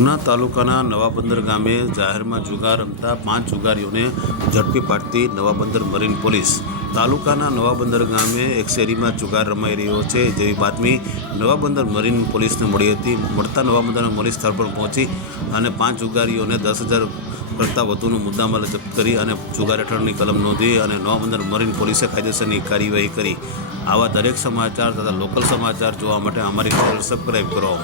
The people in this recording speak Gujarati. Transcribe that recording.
ઉના તાલુકાના નવાબંદર ગામે જાહેરમાં જુગાર રમતા 5 જુગારીઓને ઝડપી પાડતી નવાબંદર મરીન પોલીસ। તાલુકાના નવાબંદર ગામે એક શેરીમાં જુગાર રમાઈ રહ્યો છે જેવી બાતમી નવાબંદર મરીન પોલીસને મળી હતી। મળતા નવાબંદર પોલીસ સ્થળ પર પહોંચી અને 5 જુગારીઓને 10,000 કરતાં વધુનો મુદ્દામાલ જપ્ત કરી અને જુગાર હેઠળની કલમ નોંધી અને નવાબંદર મરીન પોલીસે કાયદેસરની કાર્યવાહી કરી। આવા દરેક સમાચાર તથા લોકલ સમાચાર જોવા માટે અમારી ચેનલ સબસ્ક્રાઈબ કરો।